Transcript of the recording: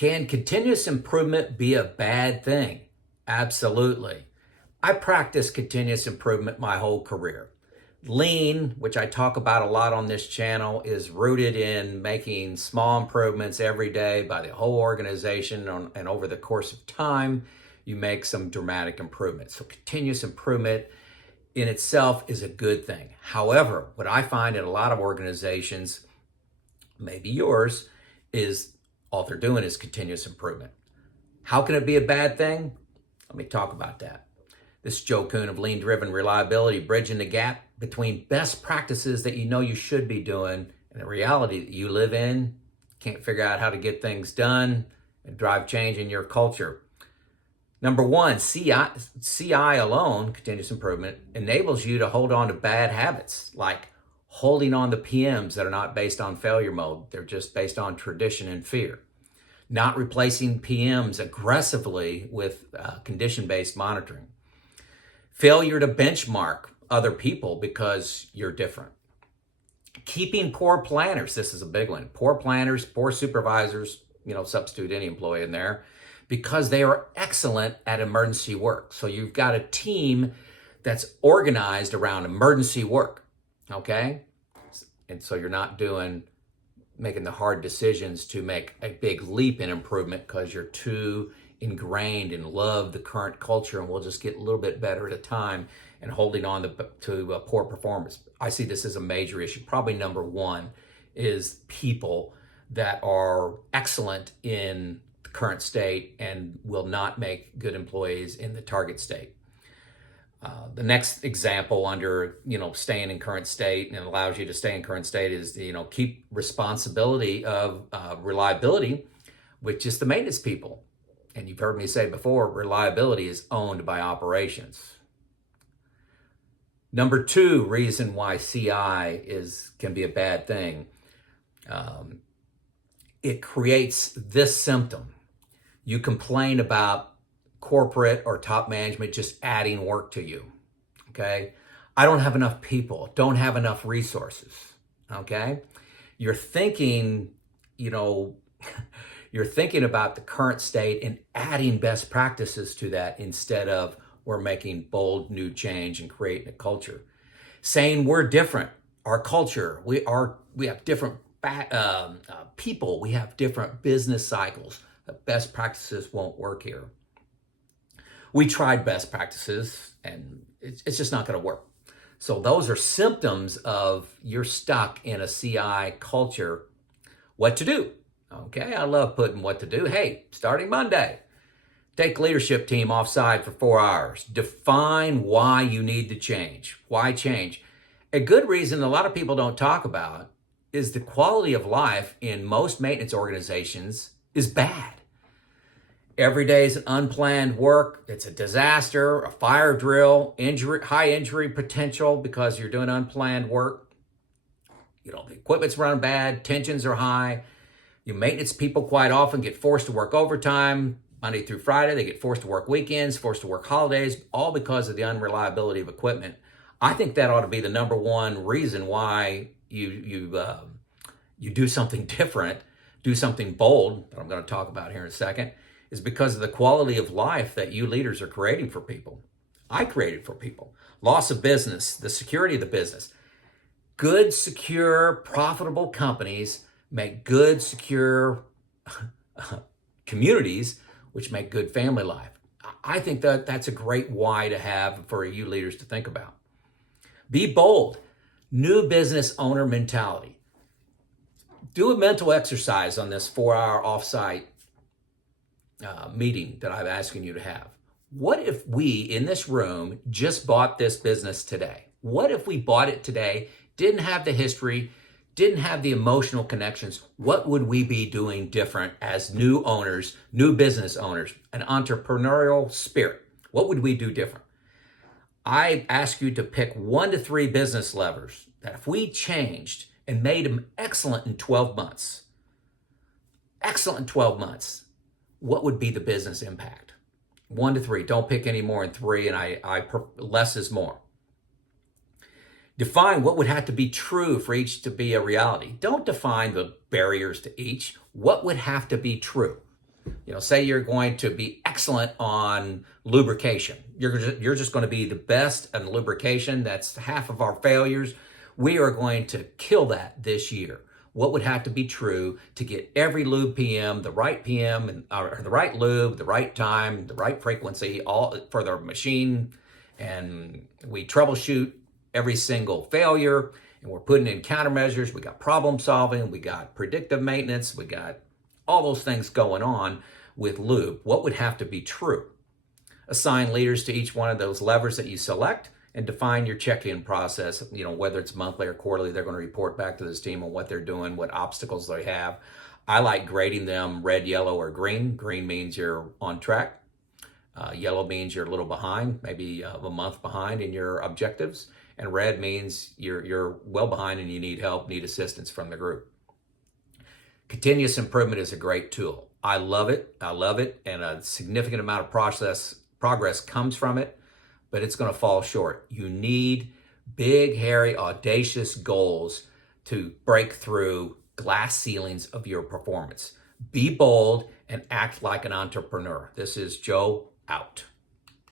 Can continuous improvement be a bad thing? Absolutely. I practiced continuous improvement my whole career. Lean, which I talk about a lot on this channel, is rooted in making small improvements every day by the whole organization, and over the course of time, you make some dramatic improvements. So continuous improvement in itself is a good thing. However, what I find in a lot of organizations, maybe yours, is all they're doing is continuous improvement. How can it be a bad thing? Let me talk about that. This is Joe Kuhn of Lean Driven Reliability, bridging the gap between best practices that you know you should be doing and the reality that you live in, can't figure out how to get things done and drive change in your culture. Number one, CI alone, continuous improvement, enables you to hold on to bad habits, like holding on to PMs that are not based on failure mode. They're just based on tradition and fear. Not replacing PMs aggressively with condition-based monitoring. Failure to benchmark other people because you're different. Keeping poor planners, this is a big one. Poor planners, poor supervisors, substitute any employee in there, because they are excellent at emergency work. So you've got a team that's organized around emergency work, okay? And so you're not making the hard decisions to make a big leap in improvement because you're too ingrained and love the current culture and we'll just get a little bit better at a time, and holding on to poor performance. I see this as a major issue. Probably number one is people that are excellent in the current state and will not make good employees in the target state. The next example under, staying in current state and allows you to stay in current state is, keep responsibility of reliability with just the maintenance people. And you've heard me say before, reliability is owned by operations. Number two reason why CI can be a bad thing. It creates this symptom. You complain about corporate or top management just adding work to you, okay? I don't have enough people, don't have enough resources, okay? You're thinking, you're thinking about the current state and adding best practices to that instead of we're making bold new change and creating a culture. Saying we're different, our culture, we have different people, we have different business cycles. The best practices won't work here. We tried best practices and it's just not going to work. So those are symptoms of you're stuck in a CI culture. What to do? Okay, I love putting what to do. Hey, starting Monday, take leadership team offside for 4 hours. Define why you need to change. Why change? A good reason a lot of people don't talk about is the quality of life in most maintenance organizations is bad. Every day is an unplanned work. It's a disaster, a fire drill, high injury potential because you're doing unplanned work. The equipment's running bad, tensions are high. Your maintenance people quite often get forced to work overtime, Monday through Friday. They get forced to work weekends, forced to work holidays, all because of the unreliability of equipment. I think that ought to be the number one reason why you do something different, do something bold, that I'm going to talk about here in a second, is because of the quality of life that you leaders are creating for people. I created for people. Loss of business, the security of the business. Good, secure, profitable companies make good, secure communities, which make good family life. I think that's a great why to have for you leaders to think about. Be bold. New business owner mentality. Do a mental exercise on this 4-hour offsite meeting that I'm asking you to have. What if we in this room just bought this business today? What if we bought it today, didn't have the history, didn't have the emotional connections? What would we be doing different as new owners, new business owners, an entrepreneurial spirit? What would we do different? I ask you to pick 1 to 3 business levers that if we changed and made them excellent in 12 months, what would be the business impact? 1 to 3. Don't pick any more than 3, and less is more. Define what would have to be true for each to be a reality. Don't define the barriers to each. What would have to be true? Say you're going to be excellent on lubrication. You're just going to be the best at lubrication. That's half of our failures. We are going to kill that this year. What would have to be true to get every lube PM, the right PM, or the right lube, the right time, the right frequency, all for their machine, and we troubleshoot every single failure, and we're putting in countermeasures. We got problem solving, we got predictive maintenance, we got all those things going on with lube. What would have to be true? Assign leaders to each one of those levers that you select and define your check-in process. Whether it's monthly or quarterly, they're going to report back to this team on what they're doing, what obstacles they have. I like grading them red, yellow, or green. Green means you're on track. Yellow means you're a little behind, maybe a month behind in your objectives. And red means you're well behind and you need help, need assistance from the group. Continuous improvement is a great tool. I love it, and a significant amount of progress comes from it, but it's going to fall short. You need big, hairy, audacious goals to break through glass ceilings of your performance. Be bold and act like an entrepreneur. This is Joe out.